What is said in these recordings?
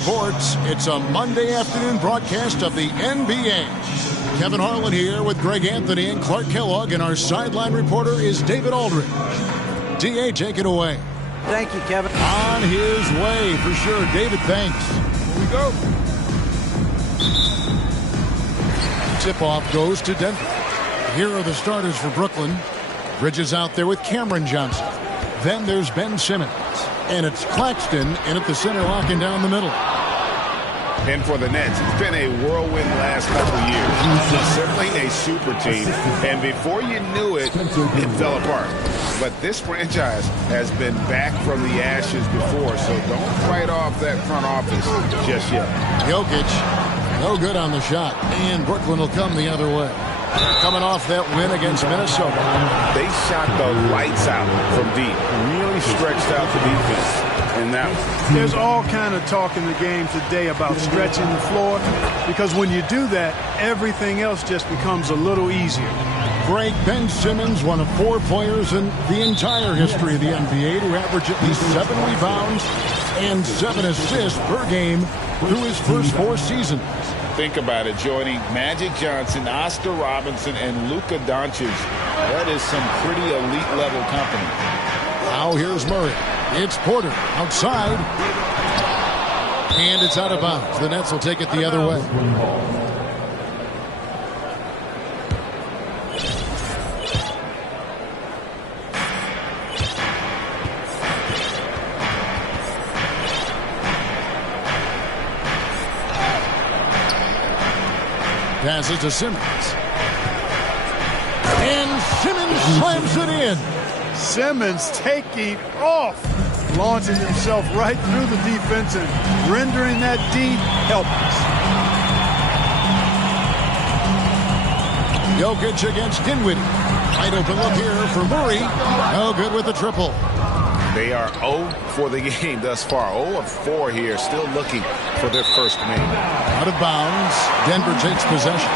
Sports, it's a Monday afternoon broadcast of the NBA. Kevin Harlan here with Greg Anthony and Clark Kellogg, and our sideline reporter is David Aldridge. D.A., take it away. Thank you, Kevin. On his way, for sure. David, thanks. Here we go. Tip-off goes to Denver. Here are the starters for Brooklyn. Bridges out there with Cameron Johnson. Then there's Ben Simmons. And it's Claxton in at the center, locking down the middle. And for the Nets, it's been a whirlwind last couple of years. Assembling a super team, and before you knew it, it fell apart. But this franchise has been back from the ashes before, so don't write off that front office just yet. Jokic, no good on the shot, and Brooklyn will come the other way. Coming off that win against Minnesota. They shot the lights out from deep, really stretched out the defense. And now there's all kind of talk in the game today about stretching the floor, because when you do that, everything else just becomes a little easier. Greg, Ben Simmons, one of 4 players in the entire history of the NBA to average at least 7 rebounds and 7 assists per game through his first 4 seasons. Think about it, joining Magic Johnson, Oscar Robinson, and Luka Doncic. That is some pretty elite level company. Now here's Murray. It's Porter outside. And it's out of bounds. The Nets will take it the other way. Passes to Simmons. And Simmons slams it in. Simmons taking off, launching himself right through the defense and rendering that D helpless. Jokic against Dinwiddie. Wide open look here for Murray. No good with the triple. They are 0 for the game thus far. 0 of 4 here, still looking for their first win. Out of bounds. Denver takes possession.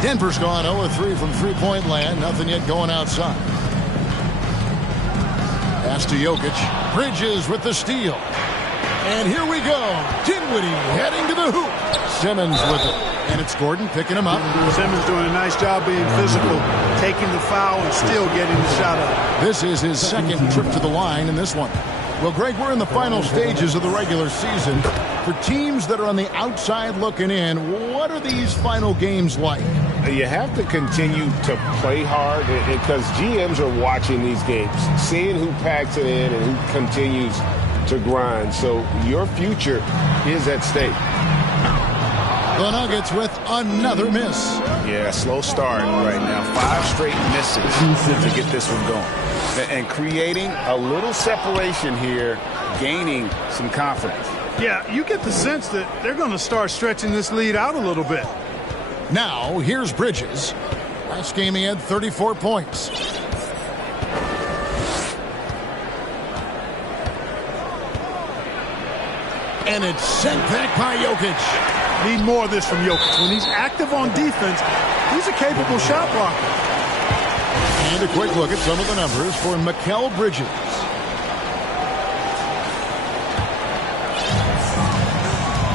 Denver's gone 0 of 3 from three-point land. Nothing yet going outside. Pass to Jokic. Bridges with the steal. And here we go. Dinwiddie heading to the hoop. Simmons with it. And it's Gordon picking him up. Simmons doing a nice job being physical, taking the foul and still getting the shot up. This is his second trip to the line in this one. Well, Greg, we're in the final stages of the regular season. For teams that are on the outside looking in, what are these final games like? You have to continue to play hard because GMs are watching these games, seeing who packs it in and who continues to grind. So your future is at stake. The Nuggets with another miss. Yeah, slow start right now. 5 straight misses to get this one going. And creating a little separation here, gaining some confidence. Yeah, you get the sense that they're going to start stretching this lead out a little bit. Now, here's Bridges. Last game he had 34 points. And it's sent back by Jokic. Need more of this from Jokic. When he's active on defense, he's a capable shot blocker. And a quick look at some of the numbers for Mikal Bridges.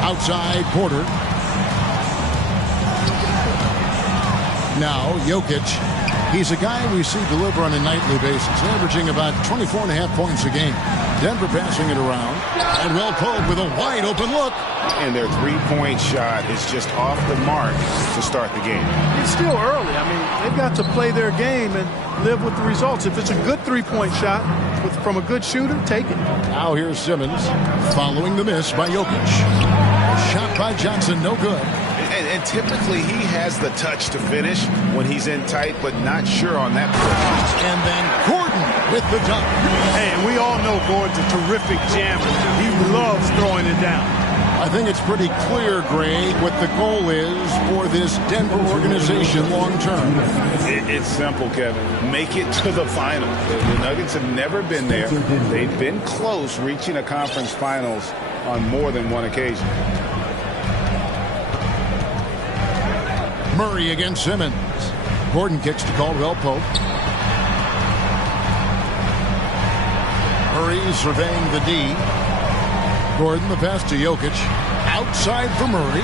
Outside Porter. Now Jokic. He's a guy we see deliver on a nightly basis, averaging about 24.5 points a game. Denver passing it around. And well pulled with a wide open look. And their three-point shot is just off the mark to start the game. It's still early. I mean, they've got to play their game and live with the results. If it's a good three-point shot from a good shooter, take it. Now here's Simmons following the miss by Jokic. Shot by Johnson, no good. And typically he has the touch to finish when he's in tight, but not sure on that push. And then Gordon with the dunk. Hey, and we all know Gordon's a terrific jammer. He loves throwing it down. I think it's pretty clear, Greg, what the goal is for this Denver organization long term. It's simple, Kevin. Make it to the final. The Nuggets have never been there. They've been close reaching a conference finals on more than one occasion. Murray against Simmons. Gordon kicks to Caldwell Pope. Simmons surveying the D. Gordon, the pass to Jokic. Outside for Murray.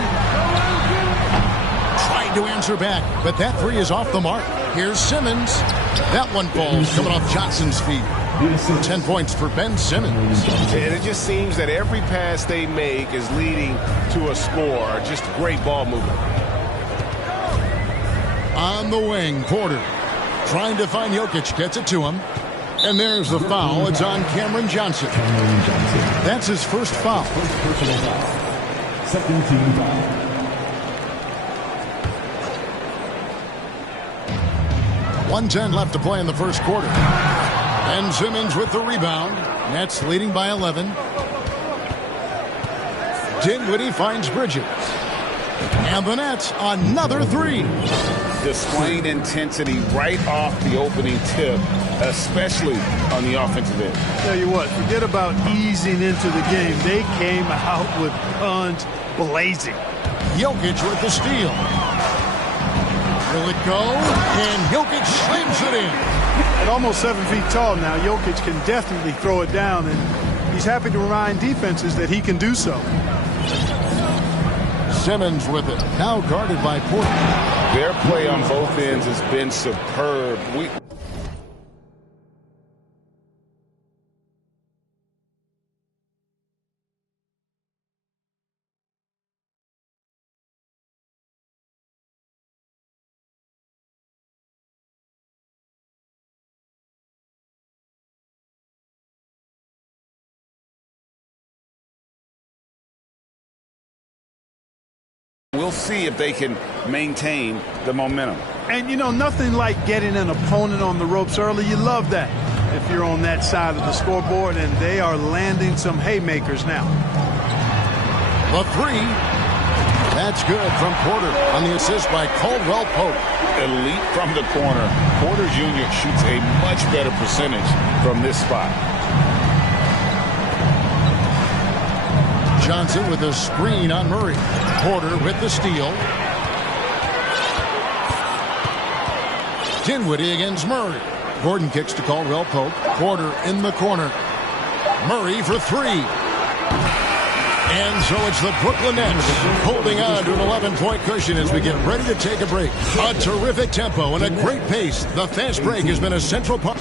Tried to answer back, but that three is off the mark. Here's Simmons. That one falls, coming off Johnson's feet. 10 points for Ben Simmons. And it just seems that every pass they make is leading to a score. Just great ball movement. On the wing, Porter. Trying to find Jokic. Gets it to him. And there's the foul. It's on Cameron Johnson. That's his first foul. Second team foul. 1:10 left to play in the first quarter. Ben Simmons with the rebound. Nets leading by 11. Dinwiddie finds Bridges. And the Nets, another three. Displaying intensity right off the opening tip, especially on the offensive end. Tell you what, forget about easing into the game. They came out with guns blazing. Jokic with the steal. Will it go? And Jokic slams it in. At almost 7 feet tall now, Jokic can definitely throw it down, and he's happy to remind defenses that he can do so. Simmons with it. Now guarded by Porter. Their play on both ends has been superb. We'll see if they can maintain the momentum. And, you know, nothing like getting an opponent on the ropes early. You love that if you're on that side of the scoreboard, and they are landing some haymakers now. The three. That's good from Porter on the assist by Caldwell Pope. Elite from the corner. Porter Jr. shoots a much better percentage from this spot. Johnson with a screen on Murray. Porter with the steal. Dinwiddie against Murray. Gordon kicks to Caldwell Pope. Porter in the corner. Murray for three. And so it's the Brooklyn Nets holding on to an 11-point cushion as we get ready to take a break. A terrific tempo and a great pace. The fast break has been a central part.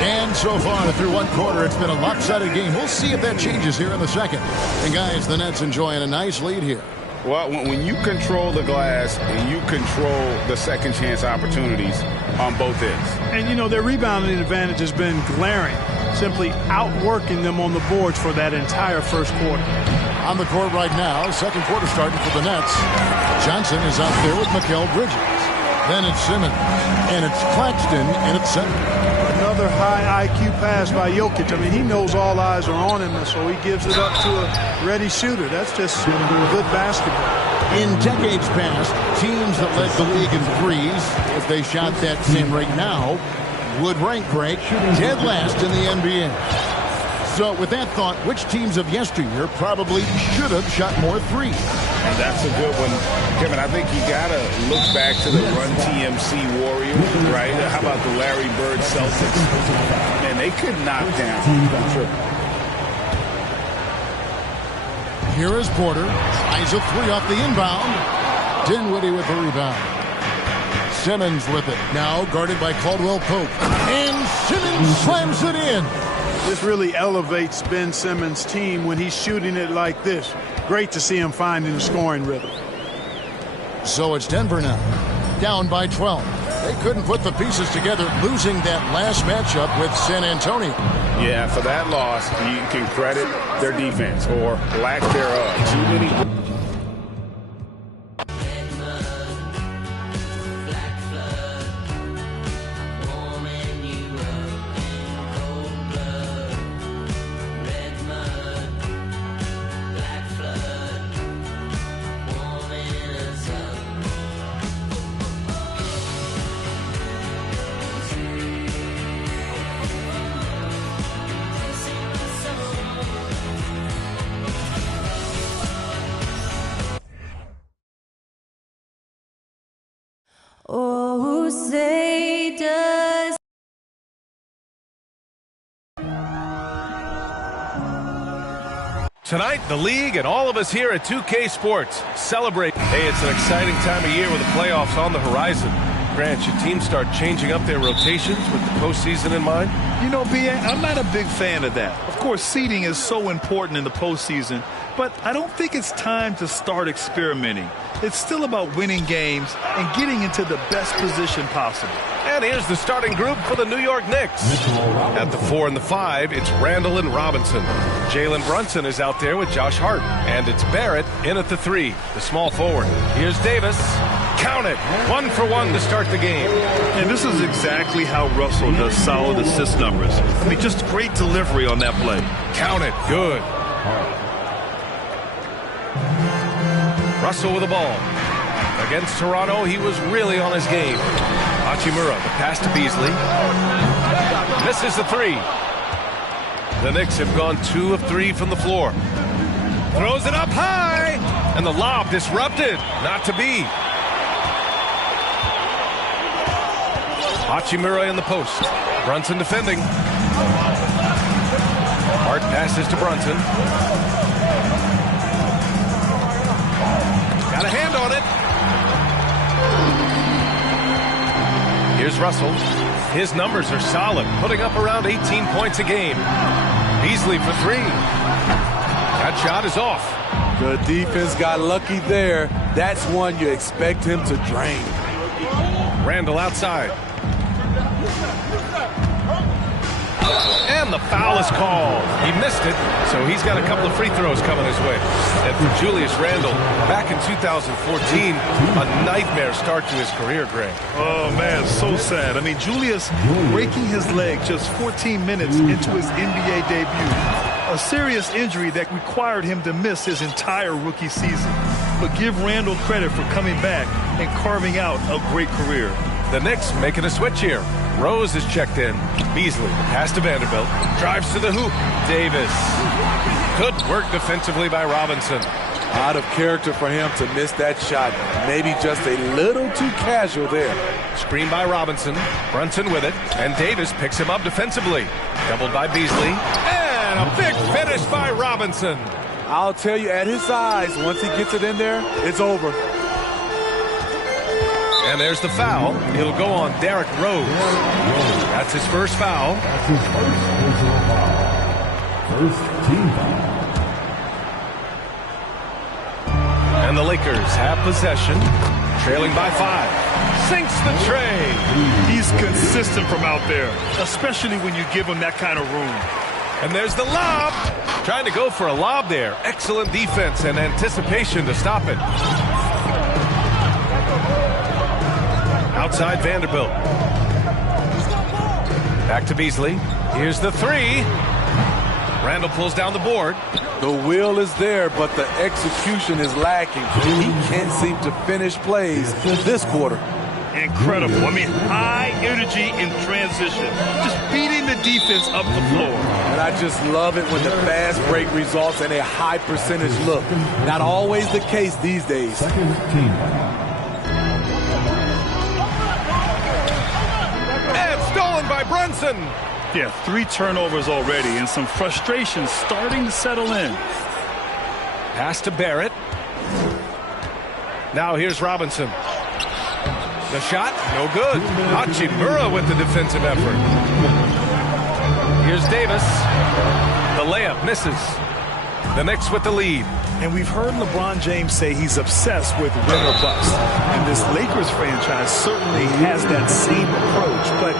And so far, through one quarter, it's been a lopsided game. We'll see if that changes here in the second. And, guys, the Nets enjoying a nice lead here. Well, when you control the glass and you control the second chance opportunities on both ends. And, you know, their rebounding advantage has been glaring, simply outworking them on the boards for that entire first quarter. On the court right now, second quarter starting for the Nets. Johnson is out there with Mikal Bridges. Then it's Simmons. And it's Claxton in at center. Another high IQ pass by Jokic. I mean, he knows all eyes are on him, so he gives it up to a ready shooter. That's just good basketball. In decades past, teams that led the league in threes, if they shot that same rate now, would rank great, dead last in the NBA. So with that thought, which teams of yesteryear probably should have shot more threes? And that's a good one. Kevin, I think you got to look back to the Run TMC Warriors, right? How about the Larry Bird Celtics? Man, they could knock down the triple. Here is Porter. Tries a three off the inbound. Dinwiddie with the rebound. Simmons with it. Now guarded by Caldwell Pope. And Simmons slams it in. This really elevates Ben Simmons' team when he's shooting it like this. Great to see him finding a scoring rhythm. So it's Denver now, down by 12. They couldn't put the pieces together, losing that last matchup with San Antonio. Yeah, for that loss, you can credit their defense or lack thereof. Too many. Oh, say Tonight, the league and all of us here at 2K Sports celebrate. Hey, it's an exciting time of year with the playoffs on the horizon. Grant, should teams start changing up their rotations with the postseason in mind? You know, B.A., I'm not a big fan of that. Of course, seeding is so important in the postseason, but I don't think it's time to start experimenting. It's still about winning games and getting into the best position possible. And here's the starting group for the New York Knicks. At the 4 and the 5, it's Randall and Robinson. Jalen Brunson is out there with Josh Hart. And it's Barrett in at the 3, the small forward. Here's Davis. Count it. 1 for 1 to start the game. And this is exactly how Russell does solid assist numbers. I mean, just great delivery on that play. Count it. Good. Russell with the ball. Against Toronto, he was really on his game. Hachimura, the pass to Beasley. Misses the 3. The Knicks have gone 2 of 3 from the floor. Throws it up high. And the lob disrupted. Not to be. Hachimura in the post. Brunson defending. Hart passes to Brunson. Got a hand on it. Here's Russell. His numbers are solid, putting up around 18 points a game. Beasley for 3. That shot is off. The defense got lucky there. That's one you expect him to drain. Randall outside. And the foul is called. He missed it, so he's got a couple of free throws coming his way. And for Julius Randle, back in 2014, a nightmare start to his career, Greg. Oh, man, so sad. I mean, Julius breaking his leg just 14 minutes into his NBA debut. A serious injury that required him to miss his entire rookie season. But give Randle credit for coming back and carving out a great career. The Knicks making a switch here. Rose is checked in. Beasley, pass to Vanderbilt. Drives to the hoop. Davis. Good work defensively by Robinson. Out of character for him to miss that shot. Maybe just a little too casual there. Screen by Robinson. Brunson with it. And Davis picks him up defensively. Doubled by Beasley. And a big finish by Robinson. I'll tell you, at his size, once he gets it in there, it's over. And there's the foul. It'll go on Derrick Rose. That's his first foul. That's his first personal foul. First team foul. And the Lakers have possession, trailing by 5. Sinks the tray. He's consistent from out there, especially when you give him that kind of room. And there's the lob. Trying to go for a lob there. Excellent defense and anticipation to stop it. Outside Vanderbilt. Back to Beasley. Here's the 3. Randall pulls down the board. The will is there, but the execution is lacking. He can't seem to finish plays this quarter. Incredible. I mean, high energy in transition. Just beating the defense up the floor. And I just love it when the fast break results in a high percentage look. Not always the case these days. Second team foul. Stolen by Brunson. Yeah, 3 turnovers already and some frustration starting to settle in. Pass to Barrett. Now here's Robinson. The shot, no good. Hachimura with the defensive effort. Here's Davis. The layup misses. The Knicks with the lead. And we've heard LeBron James say he's obsessed with win or bust. And this Lakers franchise certainly has that same approach. But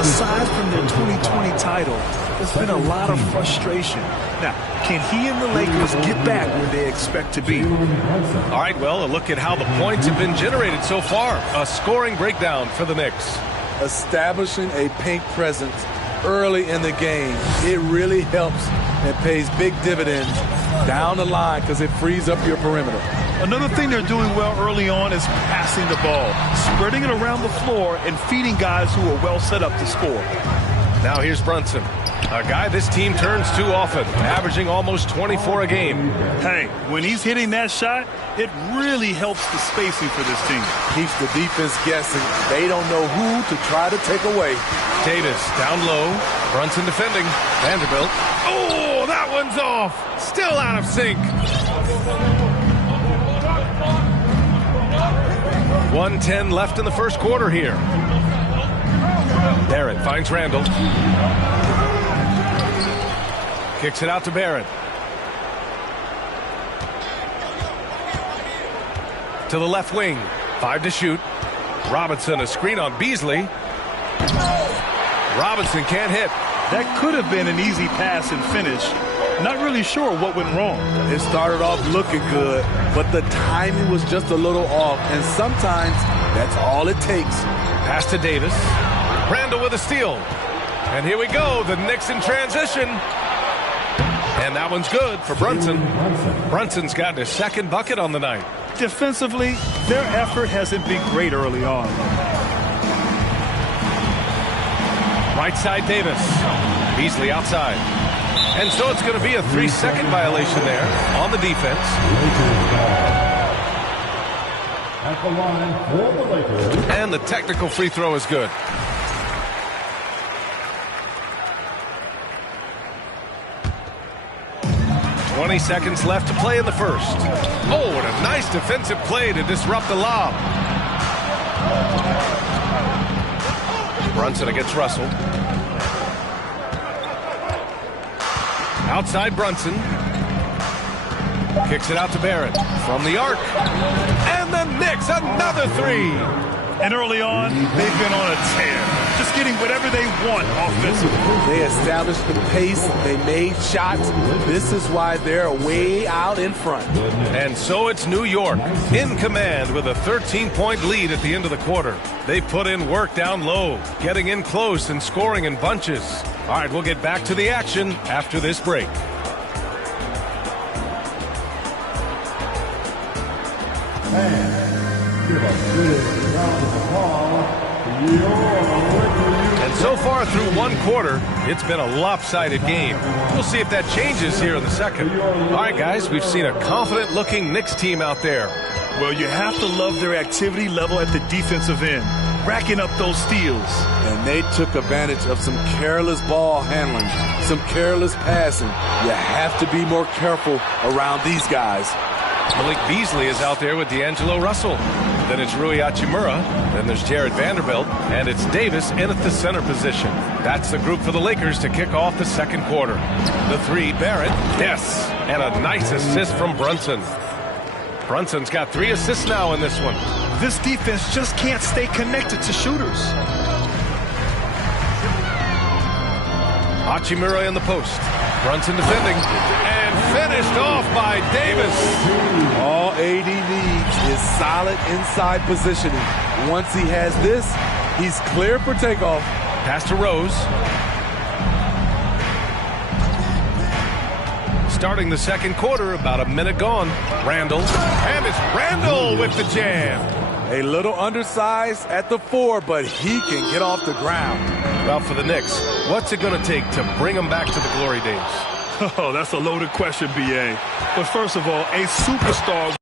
aside from their 2020 title, there's been a lot of frustration. Now, can he and the Lakers get back where they expect to be? All right, well, a look at how the points have been generated so far. A scoring breakdown for the Knicks. Establishing a paint presence early in the game, it really helps and pays big dividends down the line because it frees up your perimeter. Another thing they're doing well early on is passing the ball, spreading it around the floor and feeding guys who are well set up to score. Now here's Brunson, a guy this team turns to often, averaging almost 24 a game. Hey, when he's hitting that shot, it really helps the spacing for this team. Keeps the defense guessing. They don't know who to try to take away. Davis down low. Brunson defending. Vanderbilt. Oh, that one's off. Still out of sync. 1:10 left in the first quarter here. Barrett finds Randall. Kicks it out to Barrett. To the left wing. 5 to shoot. Robinson, a screen on Beasley. Robinson can't hit. That could have been an easy pass and finish. Not really sure what went wrong. It started off looking good, but the timing was just a little off, and sometimes that's all it takes. Pass to Davis. Randall with a steal. And here we go, the Knicks in transition. And that one's good for Brunson. Brunson's gotten his second bucket on the night. Defensively, their effort hasn't been great early on. Right side Davis. Beasley outside. And so it's going to be a 3-second violation there on the defense. At the line for the Lakers. And the technical free throw is good. "20 seconds left to play in the first." Oh, and a nice defensive play to disrupt the lob. Brunson against Russell. Outside Brunson. Kicks it out to Barrett from the arc. And the Knicks, another three. And early on, they've been on a tear. Just getting whatever they want offensively. They established the pace. They made shots. This is why they're way out in front. And so it's New York in command with a 13-point lead at the end of the quarter. They put in work down low, getting in close and scoring in bunches. All right, we'll get back to the action after this break. And so far through one quarter, it's been a lopsided game. We'll see if that changes here in the second. All right, guys, we've seen a confident-looking Knicks team out there. Well, you have to love their activity level at the defensive end, racking up those steals. And they took advantage of some careless ball handling, some careless passing. You have to be more careful around these guys. Malik Beasley is out there with D'Angelo Russell. Then it's Rui Hachimura. Then there's Jared Vanderbilt. And it's Davis in at the center position. That's the group for the Lakers to kick off the second quarter. The three, Barrett. Yes. And a nice assist from Brunson. Brunson's got 3 assists now in this one. This defense just can't stay connected to shooters. Hachimura in the post. Brunson defending. And finished off by Davis. All AD needs is solid inside positioning. Once he has this, he's clear for takeoff. Pass to Rose. Starting the second quarter, about a minute gone. Randall. And it's Randall with the jam. A little undersized at the 4, but he can get off the ground. Well, for the Knicks, what's it going to take to bring them back to the glory days? Oh, that's a loaded question, B.A. But first of all, a superstar.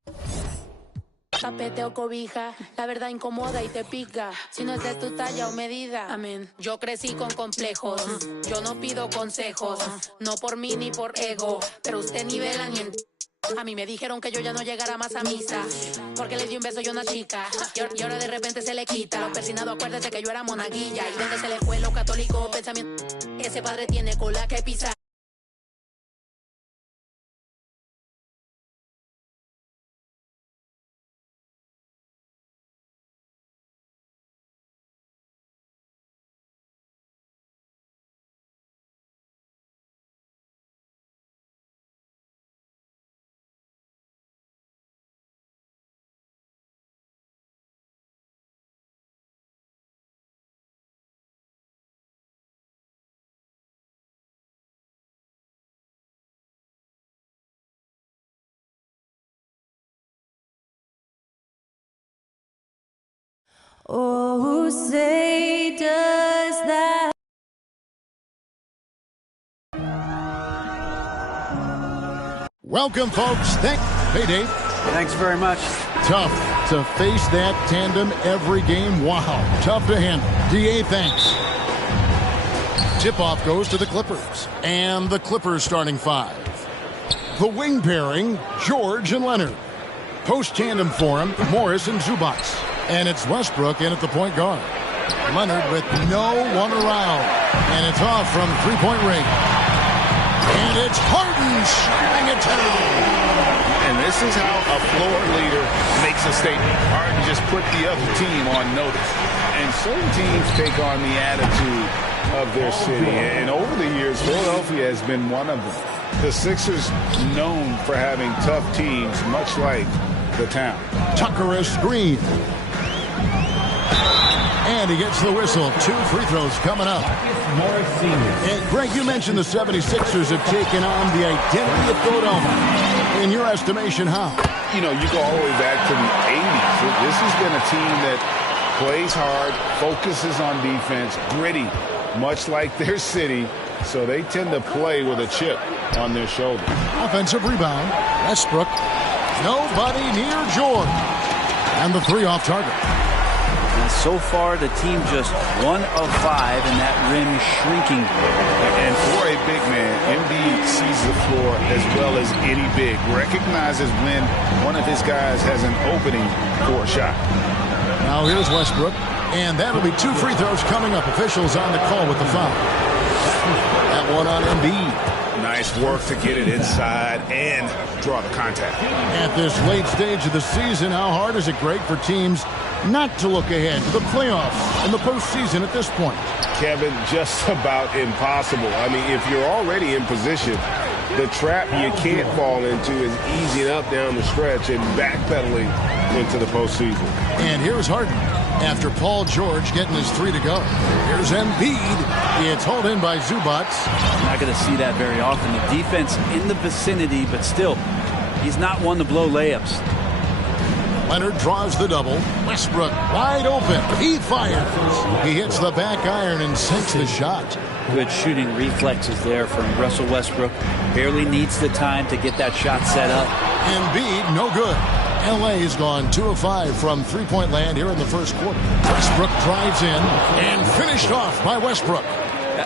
Peto cobija, la verdad incomoda y te pica. Si no es de tu talla o medida, amén. Yo crecí con complejos, yo no pido consejos, no por mí ni por ego, pero usted nivela ni en... A mí me dijeron que yo ya no llegara más a misa, porque le di un beso yo a una chica, y ahora de repente se le quita. Lo persinado, acuérdese que yo era monaguilla, y donde se le fue lo católico pensamiento, ese padre tiene cola que pisar. Oh, say does that. Welcome, folks. Hey, Dave. Thanks very much. Tough to face that tandem every game. Wow. Tough to handle. DA, thanks. Tip-off goes to the Clippers. And the Clippers starting 5. The wing pairing, George and Leonard. Post tandem for him, Morris and Zubats. And it's Westbrook in at the point guard. Leonard with no one around. And it's off from three-point range. And it's Harden shooting it down. And this is how a floor leader makes a statement. Harden just put the other team on notice. And certain teams take on the attitude of their city. And over the years, Philadelphia has been one of them. The Sixers known for having tough teams, much like the town. Tucker a screen. And he gets the whistle. 2 free throws coming up. And Greg, you mentioned the 76ers have taken on the identity of Philadelphia. In your estimation, how? You know, you go all the way back to the 80s. This has been a team that plays hard, focuses on defense, gritty, much like their city. So they tend to play with a chip on their shoulder. Offensive rebound. Westbrook. Nobody near George. And the 3 off target. And so far, the team just 1 of 5 and that rim shrinking. And for a big man, Embiid sees the floor as well as any big. Recognizes when one of his guys has an opening for a shot. Now here's Westbrook. And that'll be 2 free throws coming up. Officials on the call with the foul. That one on Embiid. Nice work to get it inside and draw the contact. At this late stage of the season, how hard is it, Greg, for teams not to look ahead to the playoffs and the postseason at this point? Kevin, just about impossible. I mean, if you're already in position, the trap you can't fall into is easing up down the stretch and backpedaling into the postseason. And here's Harden after Paul George getting his 3 to go. Here's Embiid. It's hauled in by Zubats. You're not going to see that very often. The defense in the vicinity, but still, he's not one to blow layups. Leonard draws the double. Westbrook wide open. He fires. He hits the back iron and sinks the shot. Good shooting reflexes there from Russell Westbrook. Barely needs the time to get that shot set up. Embiid, no good. LA's gone 2 of 5 from three-point land here in the first quarter. Westbrook drives in and finished off by Westbrook.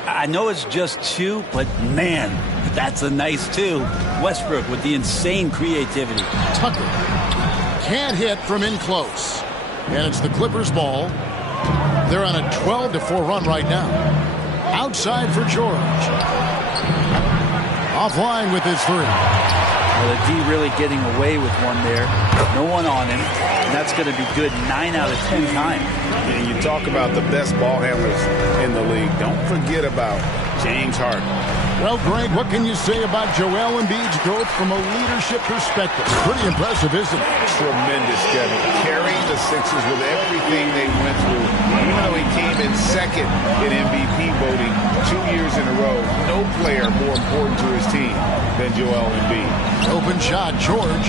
I know it's just 2, but man, that's a nice 2. Westbrook with the insane creativity. Tucker can't hit from in close. And it's the Clippers' ball. They're on a 12-4 run right now. Outside for George. Offline with his 3. Well, the D really getting away with one there. No one on him. And that's going to be good 9 out of 10 times. And you talk about the best ball handlers in the league. Don't forget about James Harden. Well, Greg, what can you say about Joel Embiid's growth from a leadership perspective? Pretty impressive, isn't it? Tremendous, Kevin. Carrying the Sixers with everything they went through. Even though he came in second in MVP voting 2 years in a row, no player more important to his team than Joel Embiid. Open shot, George.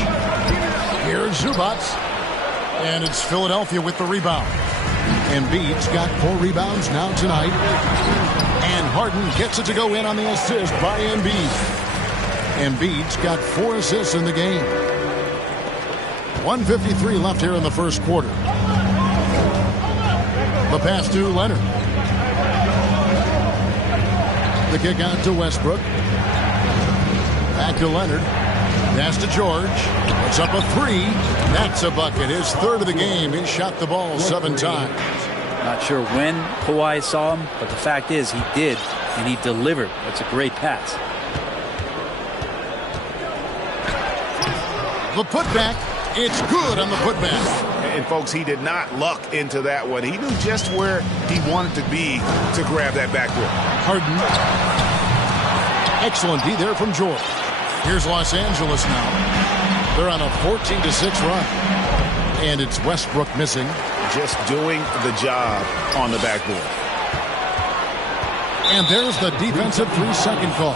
Here's Zubats. And it's Philadelphia with the rebound. Embiid's got 4 rebounds now tonight. And Harden gets it to go in on the assist by Embiid. Embiid's got 4 assists in the game. 1:53 left here in the first quarter. The pass to Leonard. The kick out to Westbrook. Back to Leonard. Pass to George. It's up a 3. That's a bucket. His 3rd of the game. He shot the ball 7 times. Not sure when Kawhi saw him, but the fact is he did, and he delivered. That's a great pass. The putback. It's good on the putback. And, folks, he did not luck into that one. He knew just where he wanted to be to grab that backboard. Harden. Excellent D there from George. Here's Los Angeles now. They're on a 14-6 run. And it's Westbrook missing. Just doing the job on the backboard. And there's the defensive 3-second call.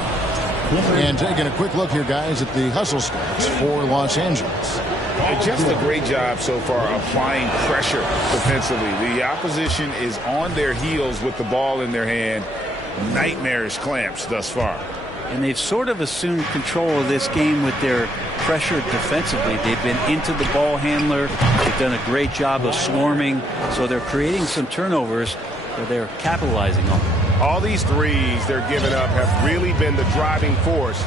And taking a quick look here, guys, at the hustle stats for Los Angeles. Just a great job so far applying pressure defensively. The opposition is on their heels with the ball in their hand. Nightmarish clamps thus far. And they've sort of assumed control of this game with their pressure defensively. They've been into the ball handler. They've done a great job of swarming. So they're creating some turnovers that they're capitalizing on. All these threes they're giving up have really been the driving force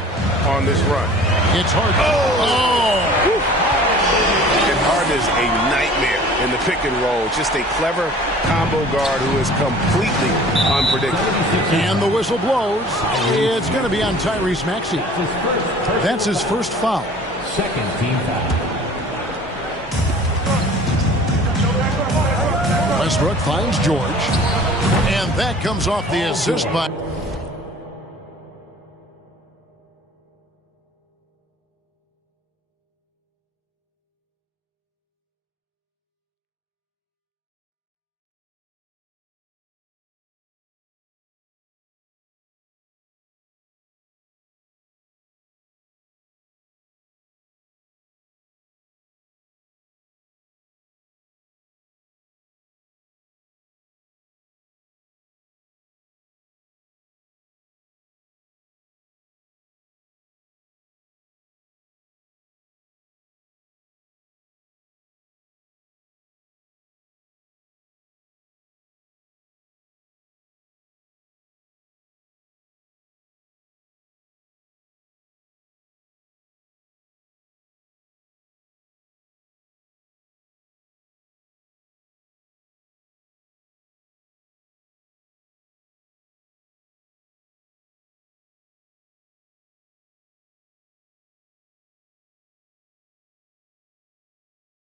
on this run. It's hard. Oh! And Harden is a nightmare in the pick and roll. Just a clever combo guard who is completely unpredictable. And the whistle blows. It's going to be on Tyrese Maxey. That's his first foul. Second team foul. Westbrook finds George. And that comes off the assist by...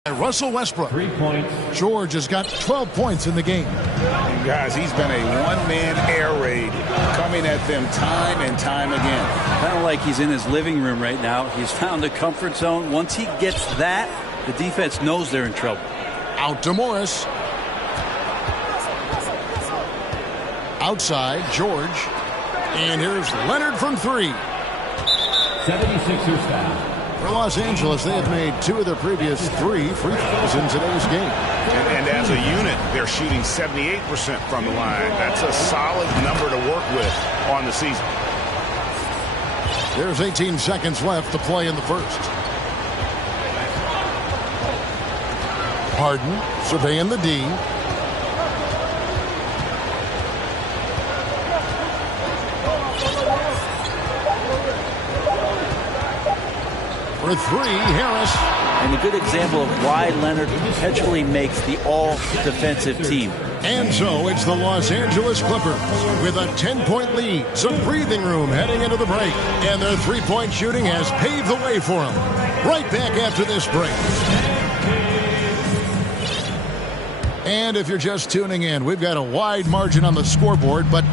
Russell Westbrook. 3 points. George has got 12 points in the game. Guys, he's been a one-man air raid coming at them time and time again. Kind of like he's in his living room right now. He's found a comfort zone. Once he gets that, the defense knows they're in trouble. Out to Morris. Outside, George. And here's Leonard from three. 76ers foul. For Los Angeles, they have made 2 of their previous 3 free throws in today's game. And as a unit, they're shooting 78% from the line. That's a solid number to work with on the season. There's 18 seconds left to play in the first. Harden surveying the D. For 3, Harris. And a good example of why Leonard perpetually makes the all-defensive team. And so it's the Los Angeles Clippers with a 10-point lead. Some breathing room heading into the break. And their three-point shooting has paved the way for them. Right back after this break. And if you're just tuning in, we've got a wide margin on the scoreboard, but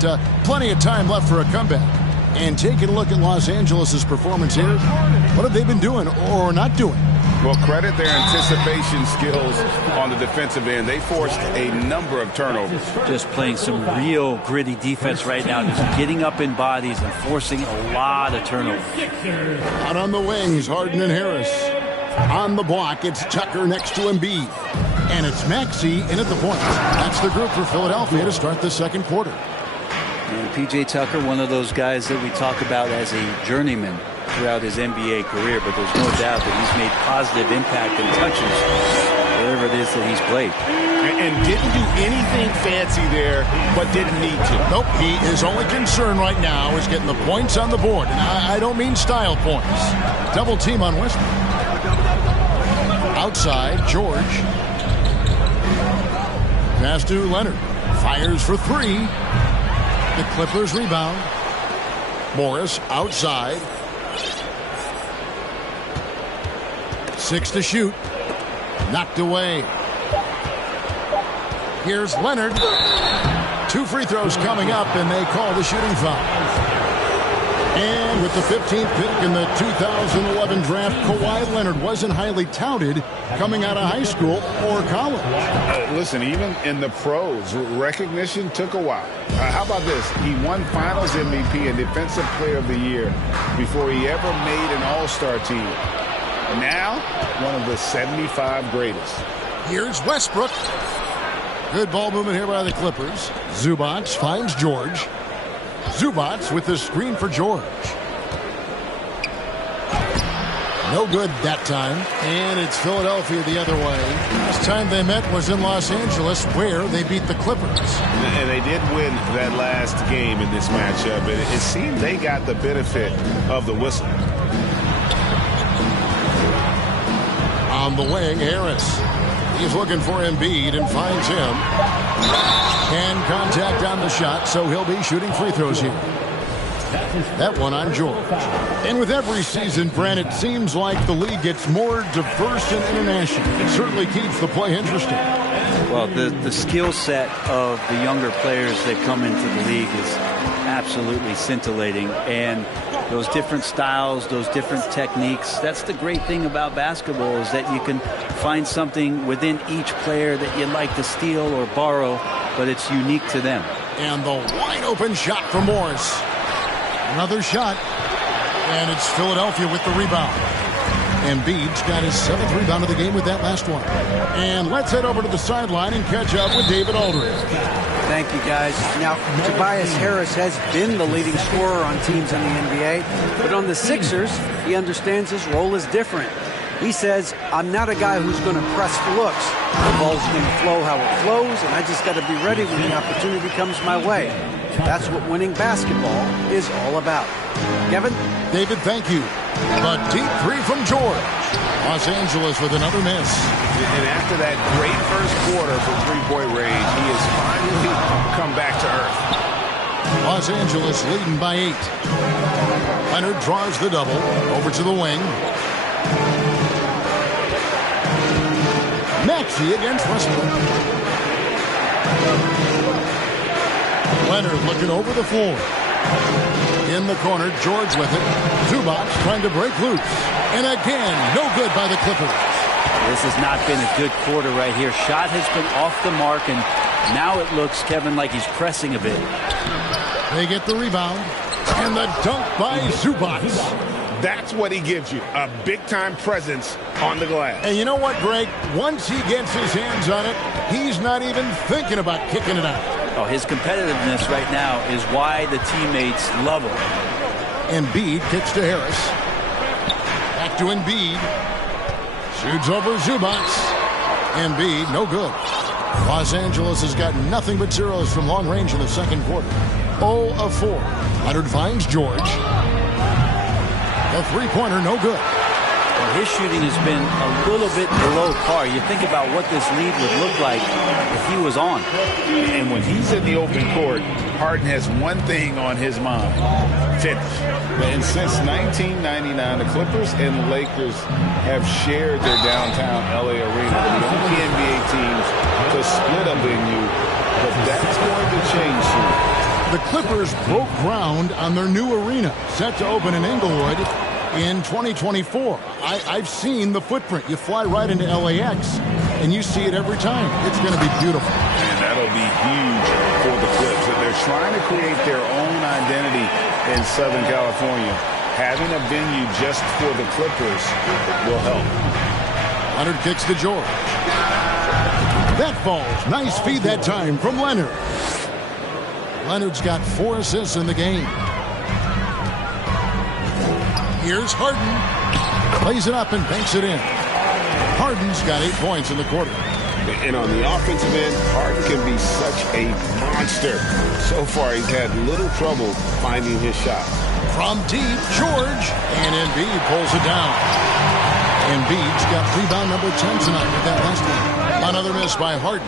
plenty of time left for a comeback. And taking a look at Los Angeles' performance here, what have they been doing or not doing? Well, credit their anticipation skills on the defensive end. They forced a number of turnovers. Just playing some real gritty defense right now. Just getting up in bodies and forcing a lot of turnovers. Out on the wings, Harden and Harris. On the block, it's Tucker next to Embiid. And it's Maxey in at the point. That's the group for Philadelphia to start the second quarter. And P.J. Tucker, one of those guys that we talk about as a journeyman throughout his NBA career, but there's no doubt that he's made positive impact and touches wherever it is that he's played. And didn't do anything fancy there, but didn't need to. Nope, his only concern right now is getting the points on the board. And I don't mean style points. Double team on Westbrook. Outside, George. Pass to Leonard. Fires for 3. The Clippers rebound. Morris outside. 6 to shoot. Knocked away. Here's Leonard. 2 free throws coming up, and they call the shooting foul. And with the 15th pick in the 2011 draft, Kawhi Leonard wasn't highly touted coming out of high school or college. Listen, even in the pros, recognition took a while. How about this? He won Finals MVP and Defensive Player of the Year before he ever made an All-Star team. Now, one of the 75 greatest. Here's Westbrook. Good ball movement here by the Clippers. Zubac finds George. Zubac with the screen for George. No good that time. And it's Philadelphia the other way. Last time they met was in Los Angeles, where they beat the Clippers. And they did win that last game in this matchup. And it seemed they got the benefit of the whistle. On the wing, Harris. He's looking for Embiid and finds him. And contact on the shot, so he'll be shooting free throws here. That one on George. And with every season, Brent, it seems like the league gets more diverse and international. It certainly keeps the play interesting. Well, the skill set of the younger players that come into the league is absolutely scintillating. And those different styles, those different techniques, that's the great thing about basketball, is that you can find something within each player that you'd like to steal or borrow, but it's unique to them. And the wide open shot from Morris. Another shot, and it's Philadelphia with the rebound. Embiid's got his 7th rebound of the game with that last one. And let's head over to the sideline and catch up with David Aldridge. Thank you, guys. Now, Tobias Harris has been the leading scorer on teams in the NBA, but on the Sixers, he understands his role is different. He says, I'm not a guy who's going to press for looks. The ball's going to flow how it flows, and I just got to be ready when the opportunity comes my way. That's what winning basketball is all about. Kevin? David, thank you. A deep three from George. Los Angeles with another miss. And after that great first quarter from three-point range, he has finally come back to earth. Los Angeles leading by 8. Leonard draws the double over to the wing. Maxey against Westbrook. Leonard looking over the floor. In the corner, George with it. Zubac trying to break loose. And again, no good by the Clippers. This has not been a good quarter right here. Shot has been off the mark, and now it looks, Kevin, like he's pressing a bit. They get the rebound. And the dunk by Zubac. That's what he gives you, a big-time presence on the glass. And you know what, Greg? Once he gets his hands on it, he's not even thinking about kicking it out. Oh, his competitiveness right now is why the teammates love him. Embiid kicks to Harris. Back to Embiid. Shoots over Zubac. Embiid, no good. Los Angeles has got nothing but zeros from long range in the second quarter. 0 of 4. Leonard finds George. The three-pointer, no good. Well, his shooting has been a little bit below par. You think about what this lead would look like if he was on. And when he's in the open court, Harden has one thing on his mind: finish. And since 1999, the Clippers and the Lakers have shared their downtown LA arena. The only NBA teams to split a venue, but that's going to change soon. The Clippers broke ground on their new arena, set to open in Inglewood in 2024. I've seen the footprint. You fly right into LAX, and you see it every time. It's going to be beautiful. And that'll be huge for the Clips. They're trying to create their own identity in Southern California. Having a venue just for the Clippers will help. Leonard kicks to George. That falls. Nice feed that time from Leonard. Leonard's got 4 assists in the game. Here's Harden. Plays it up and banks it in. Harden's got 8 points in the quarter. And on the offensive end, Harden can be such a monster. So far, he's had little trouble finding his shot. From deep, George. And Embiid pulls it down. Embiid's got rebound number 10 tonight with that last one. Another miss by Harden.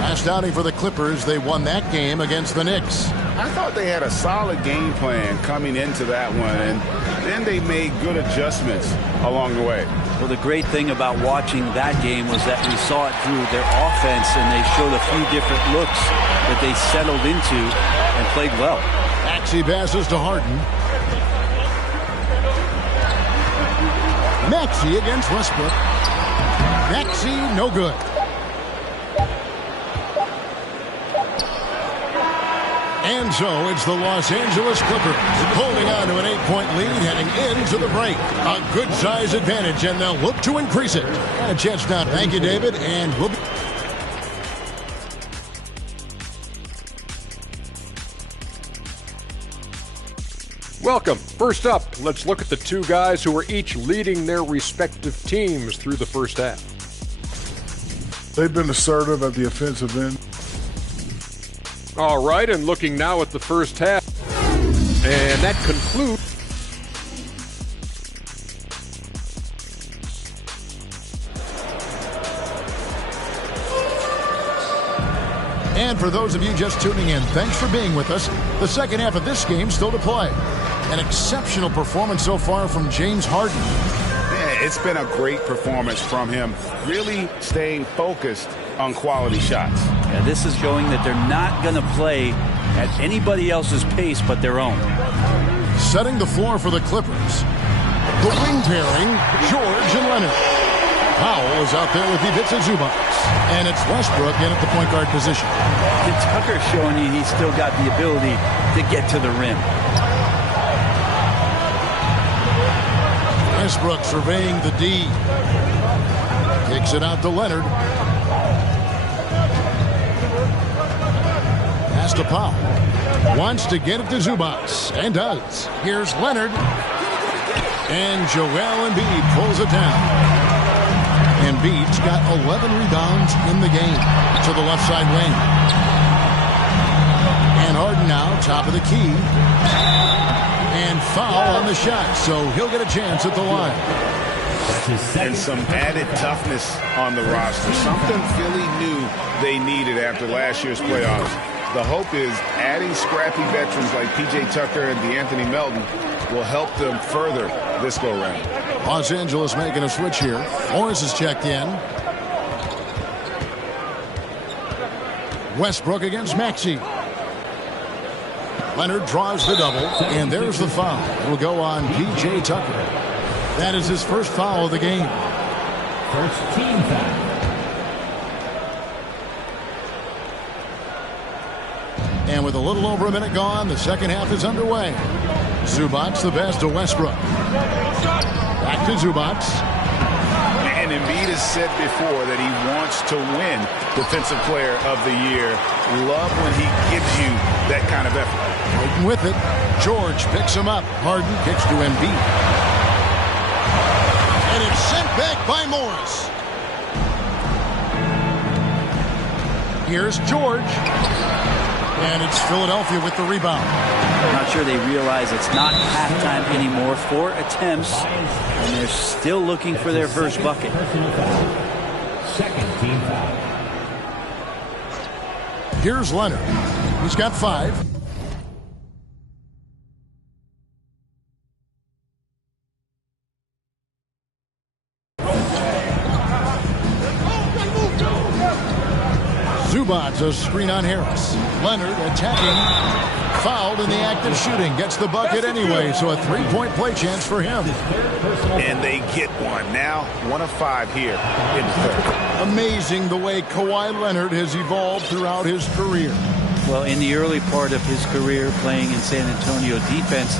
Last outing for the Clippers, they won that game against the Knicks. I thought they had a solid game plan coming into that one, and then they made good adjustments along the way. Well, the great thing about watching that game was that we saw it through their offense, and they showed a few different looks that they settled into and played well. Maxey passes to Harden. Maxey against Westbrook. Maxey, no good. And so it's the Los Angeles Clippers holding on to an 8-point lead heading into the break. A good size advantage, and they'll look to increase it. And a chance now. Thank you, David, and we'll be... Welcome. First up, let's look at the two guys who are each leading their respective teams through the first half. They've been assertive at the offensive end. All right, and looking now at the first half. And that concludes. And for those of you just tuning in, thanks for being with us. The second half of this game still to play. An exceptional performance so far from James Harden. Yeah, it's been a great performance from him, really staying focused on quality shots. Yeah, this is showing that they're not going to play at anybody else's pace but their own. Setting the floor for the Clippers. The wing pairing, George and Leonard. Powell is out there with Ivica Zubac. And it's Westbrook in at the point guard position. And Tucker's showing you he's still got the ability to get to the rim. Westbrook surveying the D. Kicks it out to Leonard. Pass to Powell. Wants to get it to Zubac. And does. Here's Leonard. And Joel Embiid pulls it down. Embiid's got 11 rebounds in the game to the left side wing. And Harden now, top of the key. And foul on the shot, so he'll get a chance at the line. And some added toughness on the roster, something Philly knew they needed after last year's playoffs. The hope is adding scrappy veterans like P.J. Tucker and DeAnthony Melton will help them further this go-round. Los Angeles making a switch here. Morris is checked in. Westbrook against Maxey. Leonard draws the double, and there's the foul. It'll go on P.J. Tucker. That is his first foul of the game. First team foul. And with a little over a minute gone, the second half is underway. Zubac the best to Westbrook. Back to Zubac. And Embiid has said before that he wants to win Defensive Player of the Year. Love when he gives you that kind of effort. Harden with it. George picks him up. Harden kicks to Embiid. And it's sent back by Morris. Here's George. And it's Philadelphia with the rebound. I'm not sure they realize it's not halftime anymore. 4 attempts, and they're still looking for their first bucket. Second team foul. Here's Leonard. He's got 5. Zubac, a screen on Harris. Leonard attacking. Fouled in the act of shooting. Gets the bucket anyway, so a 3-point play chance for him. And they get one. Now 1 of 5 here in the third. Amazing the way Kawhi Leonard has evolved throughout his career. Well, in the early part of his career playing in San Antonio, defense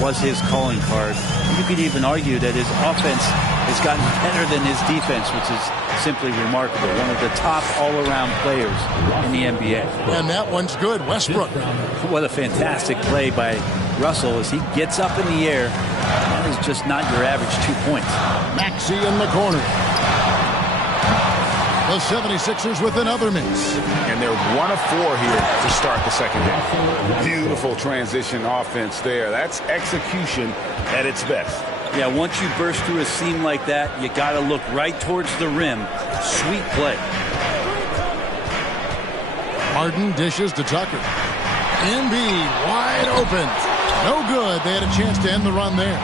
was his calling card. You could even argue that his offense has gotten better than his defense, which is simply remarkable. One of the top all-around players in the NBA. And that one's good. Westbrook. What a fantastic play by Russell as he gets up in the air. That is just not your average 2 points. Maxey in the corner. The 76ers with another miss. And they're 1 of 4 here to start the second half. Beautiful transition offense there. That's execution at its best. Yeah, once you burst through a seam like that, you got to look right towards the rim. Sweet play. Harden dishes to Tucker. Embiid wide open. No good. They had a chance to end the run there.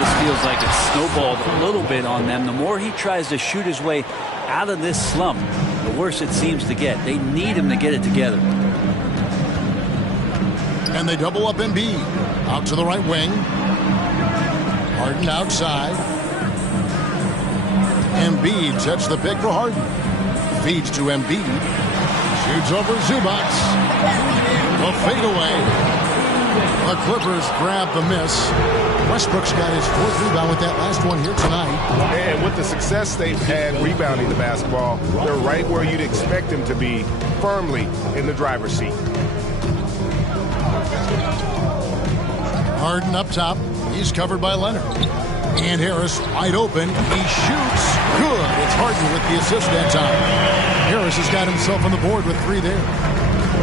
This feels like it snowballed a little bit on them. The more he tries to shoot his way out of this slump, the worse it seems to get. They need him to get it together. And they double up Embiid. Out to the right wing. Harden outside. Embiid sets the pick for Harden. Feeds to Embiid. Shoots over Zubac. The fadeaway. The Clippers grab the miss. Westbrook's got his 4th rebound with that last one here tonight. And with the success they've had rebounding the basketball, they're right where you'd expect them to be, firmly in the driver's seat. Harden up top. He's covered by Leonard. And Harris wide open. He shoots. Good. It's Harden with the assist that time. Harris has got himself on the board with 3 there.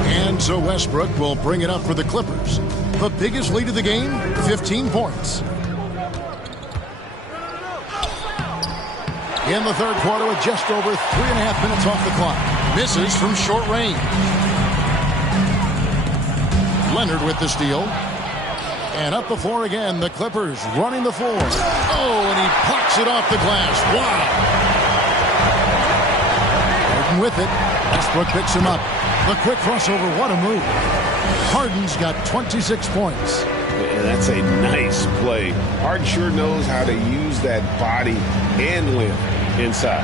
And so Westbrook will bring it up for the Clippers. The biggest lead of the game, 15 points. In the third quarter with just over 3.5 minutes off the clock. Misses from short range. Leonard with the steal. And up the floor again, the Clippers running the floor. Oh, and he plucks it off the glass. Wow. Harden with it. Westbrook picks him up. The quick crossover, what a move. Harden's got 26 points. Yeah, that's a nice play. Harden sure knows how to use that body and limb inside.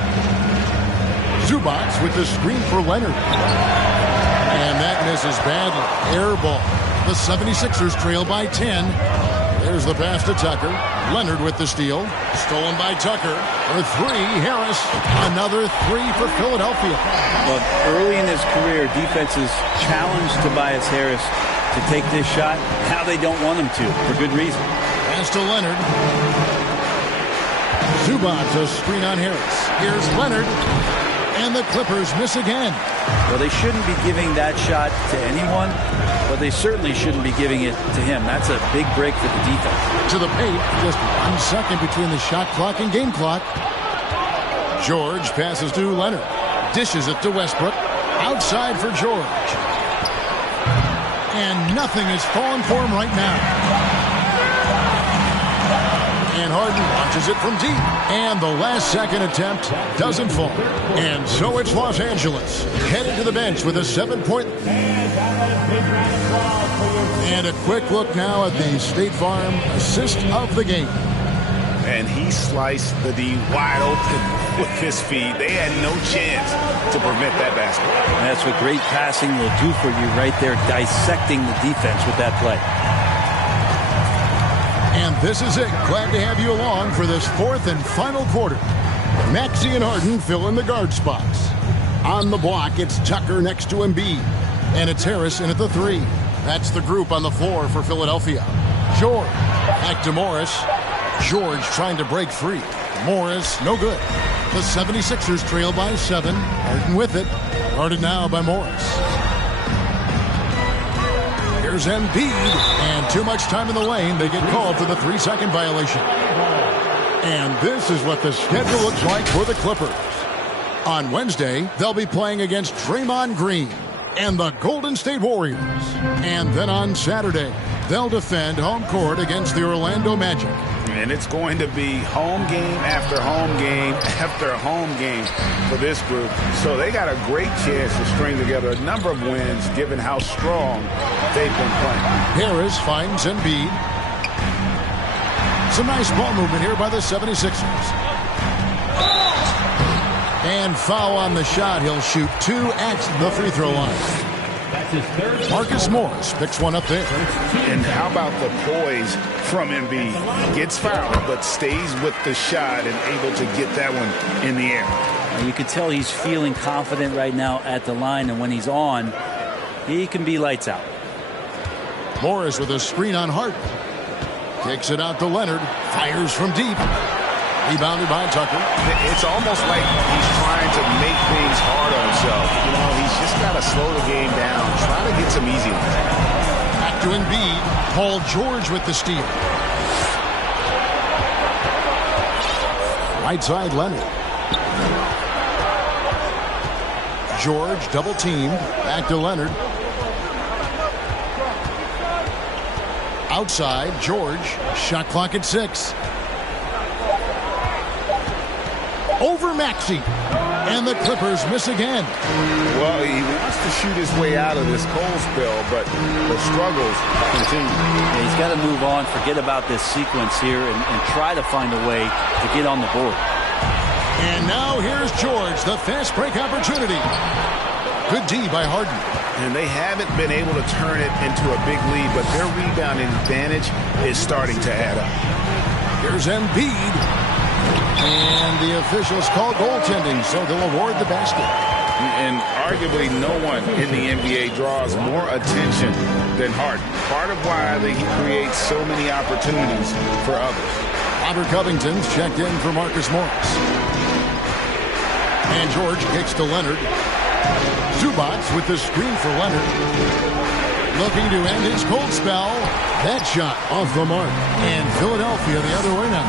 Zubac with the screen for Leonard. And that misses badly. Air ball. The 76ers trail by 10. There's the pass to Tucker. Leonard with the steal. Stolen by Tucker. For 3, Harris. Another 3 for Philadelphia. Well, early in his career, defenses challenged Tobias Harris to take this shot. Now they don't want him to, for good reason. Pass to Leonard. Zubac a screen on Harris. Here's Leonard. And the Clippers miss again. Well, they shouldn't be giving that shot to anyone, but they certainly shouldn't be giving it to him. That's a big break for the defense. To the paint, just 1 second between the shot clock and game clock. George passes to Leonard. Dishes it to Westbrook. Outside for George. And nothing is falling for him right now. And Harden launches it from deep. And the last second attempt doesn't fall. And so it's Los Angeles headed to the bench with a 7-point. And a quick look now at the State Farm assist of the game. And he sliced the D wide open with his feet. They had no chance to prevent that basket. And that's what great passing will do for you right there, dissecting the defense with that play. And this is it. Glad to have you along for this 4th and final quarter. Maxey and Harden fill in the guard spots. On the block, it's Tucker next to Embiid. And it's Harris in at the 3. That's the group on the floor for Philadelphia. George. Back to Morris. George trying to break free. Morris, no good. The 76ers trail by 7. Harden with it. Guarded now by Morris. Here's Embiid, and too much time in the lane. They get called for the 3-second violation. And this is what the schedule looks like for the Clippers. On Wednesday, they'll be playing against Draymond Green and the Golden State Warriors. And then on Saturday, they'll defend home court against the Orlando Magic. And it's going to be home game after home game after home game for this group. So they got a great chance to string together a number of wins given how strong they've been playing. Harris finds Embiid. Some nice ball movement here by the 76ers. And foul on the shot. He'll shoot 2 at the free throw line. Marcus Morris picks one up there. And how about the poise from Embiid? Gets fouled, but stays with the shot and able to get that one in the air. You can tell he's feeling confident right now at the line, and when he's on, he can be lights out. Morris with a screen on Harden. Kicks it out to Leonard. Fires from deep. Rebounded by Tucker. It's almost like he's trying to make things hard on himself. You know, he's just got to slow the game down. Try to get some easy ones. Back to Embiid. Paul George with the steal. Right side, Leonard. George double teamed. Back to Leonard. Outside, George. Shot clock at 6. Over Maxey. And the Clippers miss again. Well, he wants to shoot his way out of this cold spell, but the struggles continue. Yeah, he's got to move on, forget about this sequence here, and try to find a way to get on the board. And now here's George, the fast break opportunity. Good D by Harden. And they haven't been able to turn it into a big lead, but their rebounding advantage is starting to add up. Here's Embiid. And the officials call goaltending, so they'll award the basket. And arguably no one in the NBA draws more attention than Harden. Part of why he creates so many opportunities for others. Robert Covington's checked in for Marcus Morris. And George kicks to Leonard. Zubac with the screen for Leonard. Looking to end his cold spell. That shot off the mark. And Philadelphia the other way now.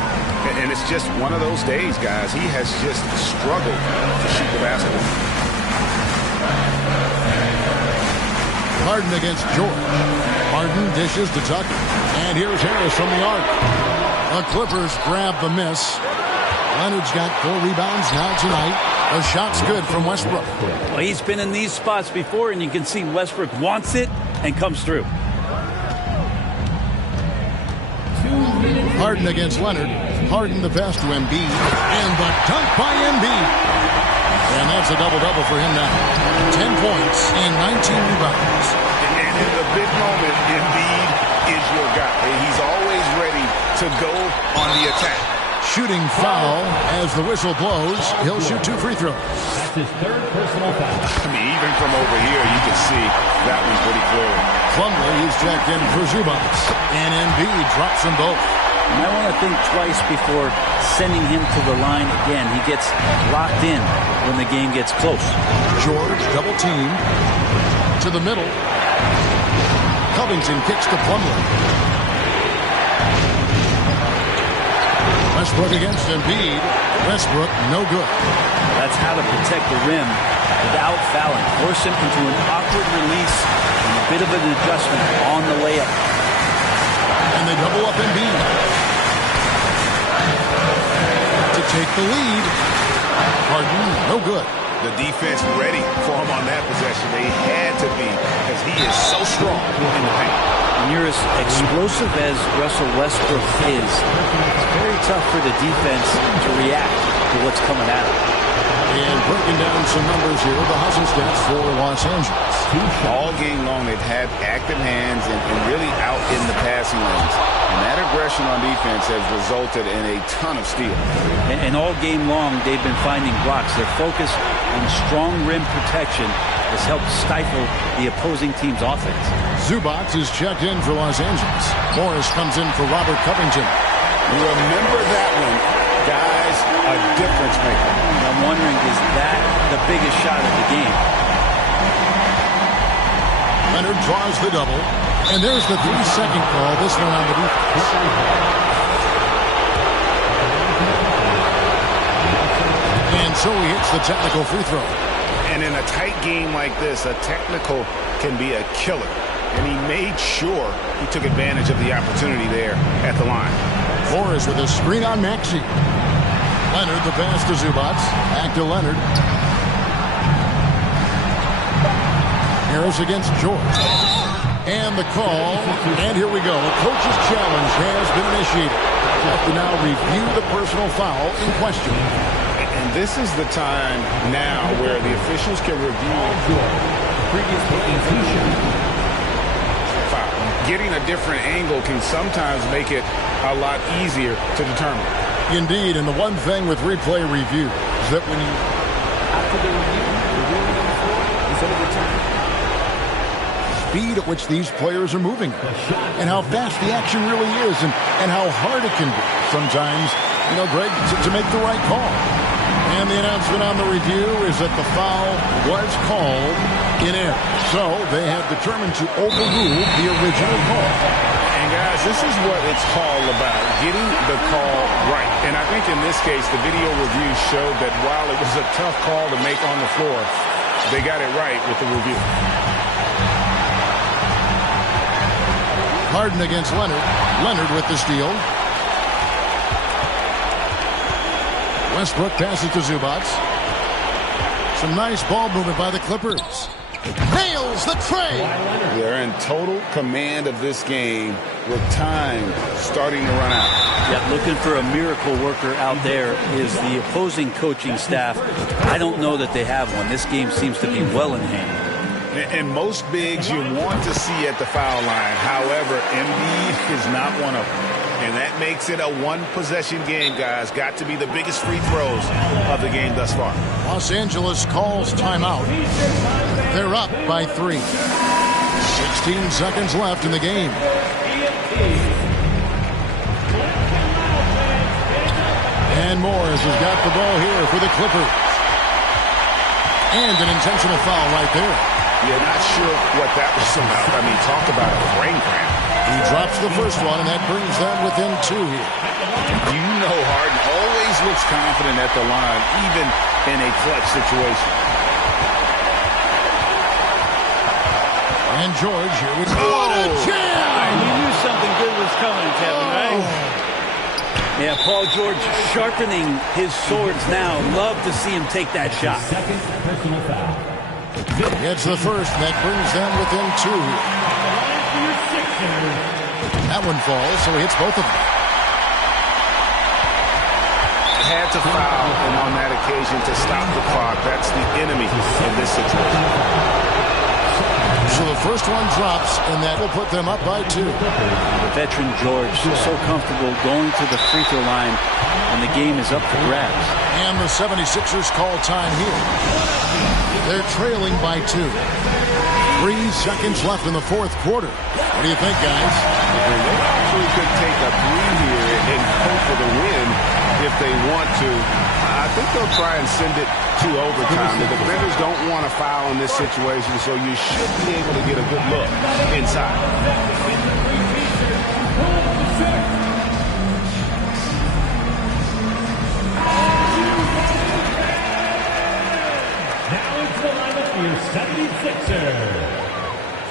And it's just one of those days, guys. He has just struggled to shoot the basketball. Harden against George. Harden dishes to Tucker. And here's Harris from the arc. The Clippers grab the miss. Leonard's got 4 rebounds now tonight. The shot's good from Westbrook. Well, he's been in these spots before, and you can see Westbrook wants it and comes through. Harden against Leonard. Harden the pass to Embiid. And the dunk by Embiid. And that's a double-double for him now. 10 points and 19 rebounds. And in the big moment, Embiid is your guy. He's always ready to go on the attack. Shooting foul as the whistle blows. He'll shoot 2 free throws. That's his 3rd personal foul. I mean, even from over here, you can see that one pretty clearly. Plumlee is checked in for Zubac. And Embiid drops them both. You might want to think twice before sending him to the line again. He gets locked in when the game gets close. George double team to the middle. Covington kicks to Plumlee. Westbrook against Embiid. Westbrook no good. That's how to protect the rim without fouling. Force him into an awkward release and a bit of an adjustment on the layup. And they double up Embiid to take the lead. Harden, no good. The defense ready for him on that possession. They had to be, because he is so strong in the paint. When you're as explosive as Russell Westbrook is, it's very tough for the defense to react to what's coming at him. And breaking down some numbers here, the hustle stats for Los Angeles. All game long, they've had active hands and really out in the passing lanes. And that aggression on defense has resulted in a ton of steals. And all game long, they've been finding blocks. Their focus on strong rim protection has helped stifle the opposing team's offense. Zubac is checked in for Los Angeles. Morris comes in for Robert Covington. Remember that one, guys, a difference maker. I'm wondering, is that the biggest shot of the game? Leonard draws the double. And there's the 3-second call, this one on the defense. And so he hits the technical free throw. And in a tight game like this, a technical can be a killer. And he made sure he took advantage of the opportunity there at the line. Morris with a screen on Maxey. Leonard the pass to Zubac. Back to Leonard. Harris against George. And the call. And here we go. A coach's challenge has been initiated. We have to now review the personal foul in question. And this is the time now where the officials can review previous foul. Getting a different angle can sometimes make it a lot easier to determine. Indeed, and the one thing with replay review is that when you After the review on the floor is overturned. Speed at which these players are moving and how fast the action really is and how hard it can be sometimes, you know, Greg, to make the right call. And the announcement on the review is that the foul was called in error. So they have determined to overrule the original call. And guys, this is what it's all about, getting the call right. And I think in this case, the video review showed that while it was a tough call to make on the floor, they got it right with the review. Harden against Leonard. Leonard with the steal. Westbrook passes to Zubac. Some nice ball movement by the Clippers. Nails the tray. They're in total command of this game with time starting to run out. Yeah, looking for a miracle worker out there is the opposing coaching staff. I don't know that they have one. This game seems to be well in hand. And most bigs you want to see at the foul line. However, Embiid is not one of them. And that makes it a one-possession game, guys. Got to be the biggest free throws of the game thus far. Los Angeles calls timeout. They're up by 3. 16 seconds left in the game. And Morris has got the ball here for the Clippers. And an intentional foul right there. Yeah, not sure what that was about. I mean, talk about a brain cramp. He drops the first one, and that brings them within 2 here. You know Harden always looks confident at the line, even in a clutch situation. And George, here we go. What a jam! You knew something good was coming, Kevin, right? Yeah, Paul George sharpening his swords now. Love to see him take that shot. Second personal foul. Gets the first, and that brings them within 2 here. That one falls, so he hits both of them. Had to foul, and on that occasion to stop the clock. That's the enemy in this situation. So the first one drops, and that will put them up by 2. The veteran George so comfortable going to the free throw line when the game is up for grabs. And the 76ers call time here. They're trailing by 2. 3 seconds left in the fourth quarter. What do you think, guys? They actually could take a 3 here and hope for the win if they want to. I think they'll try and send it to overtime. The defenders don't want to foul in this situation, so you should be able to get a good look inside. Now into the lineup for your 76ers,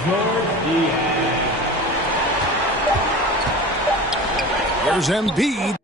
George Diaz. There's Embiid.